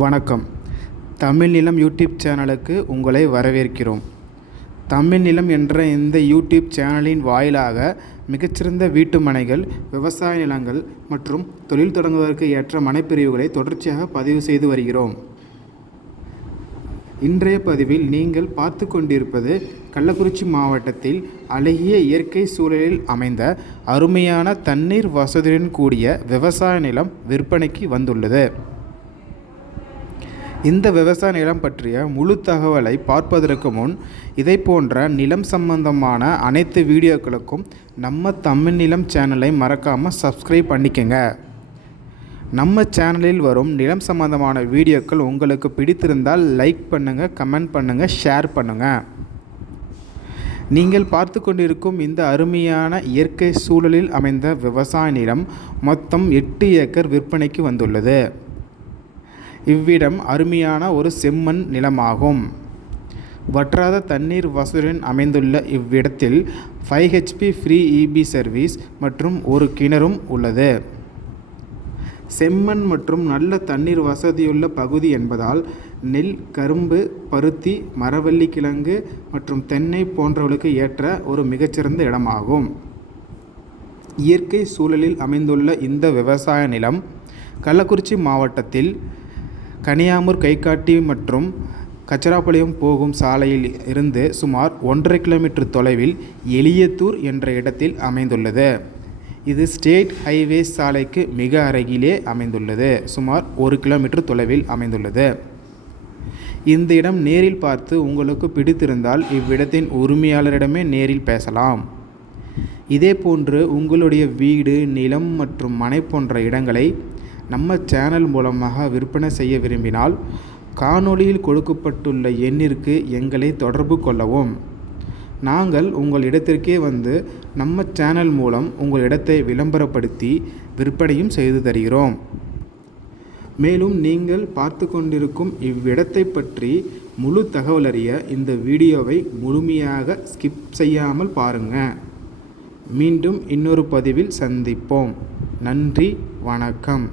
வணக்கம். தமிழ் நிலம் யூடியூப் சேனலுக்கு உங்களை வரவேற்கிறோம். தமிழ் நிலம் என்ற இந்த யூடியூப் சேனலின் வாயிலாக மிகச்சிறந்த வீட்டு மனைகள், விவசாய நிலங்கள் மற்றும் தொழில் தொடங்குவதற்கு ஏற்ற மனைப்பிரிவுகளை தொடர்ச்சியாக பதிவு செய்து வருகிறோம். இன்றைய பதிவில் நீங்கள் பார்த்து கொண்டிருப்பது கள்ளக்குறிச்சி மாவட்டத்தில் அழகிய இயற்கை சூழலில் அமைந்த அருமையான தண்ணீர் வசதியுடன் கூடிய விவசாய நிலம் விற்பனைக்கு வந்துள்ளது. இந்த விவசாய நிலம் பற்றிய முழு தகவலை பார்ப்பதற்கு முன் இதை போன்ற நிலம் சம்பந்தமான அனைத்து வீடியோக்களுக்கும் நம்ம தமிழ் நிலம் சேனலை மறக்காமல் சப்ஸ்கிரைப் பண்ணிக்கங்க. நம்ம சேனலில் வரும் நிலம் சம்பந்தமான வீடியோக்கள் உங்களுக்கு பிடித்திருந்தால் லைக் பண்ணுங்கள், கமெண்ட் பண்ணுங்கள், ஷேர் பண்ணுங்கள். நீங்கள் பார்த்து கொண்டிருக்கும் இந்த அருமையான இயற்கை சூழலில் அமைந்த விவசாய நிலம் மொத்தம் 8 ஏக்கர் விற்பனைக்கு வந்துள்ளது. இவ்விடம் அருமையான ஒரு செம்மண் நிலமாகும். வற்றாத தண்ணீர் வசதியுடன் அமைந்துள்ள இவ்விடத்தில் 5 HP ஃப்ரீ EB சர்வீஸ் மற்றும் ஒரு கிணறும் உள்ளது. செம்மண் மற்றும் நல்ல தண்ணீர் வசதியுள்ள பகுதி என்பதால் நெல், கரும்பு, பருத்தி, மரவள்ளி கிழங்கு மற்றும் தென்னை போன்றவர்களுக்கு ஏற்ற ஒரு மிகச்சிறந்த இடமாகும். இயற்கை சூழலில் அமைந்துள்ள இந்த விவசாய நிலம் கள்ளக்குறிச்சி மாவட்டத்தில் கனியாமூர், கைகாட்டி மற்றும் கச்சராபாளையம் போகும் சாலையில் இருந்து சுமார் 1.5 கிலோமீட்டர் தொலைவில் எளியத்தூர் என்ற இடத்தில் அமைந்துள்ளது. இது ஸ்டேட் ஹைவே சாலைக்கு மிக அருகிலே அமைந்துள்ளது. சுமார் 1 கிலோமீட்டர் தொலைவில் அமைந்துள்ளது. இந்த இடம் நேரில் பார்த்து உங்களுக்கு பிடித்திருந்தால் இவ்விடத்தின் உரிமையாளரிடமே நேரில் பேசலாம். இதேபோன்று உங்களுடைய வீடு, நிலம் மற்றும் மனை போன்ற இடங்களை நம்ம சேனல் மூலமாக விற்பனை செய்ய விரும்பினால் காணொளியில் கொடுக்கப்பட்டுள்ள எண்ணிற்கு எங்களை தொடர்பு கொள்ளவும். நாங்கள் உங்கள் இடத்திற்கே வந்து நம்ம சேனல் மூலம் உங்கள் இடத்தை விளம்பரப்படுத்தி விற்பனையும் செய்து தருகிறோம். மேலும் நீங்கள் பார்த்து கொண்டிருக்கும் இவ்விடத்தை பற்றி முழு தகவல் அறிய இந்த வீடியோவை முழுமையாக ஸ்கிப் செய்யாமல் பாருங்கள். மீண்டும் இன்னொரு பதிவில் சந்திப்போம். நன்றி, வணக்கம்.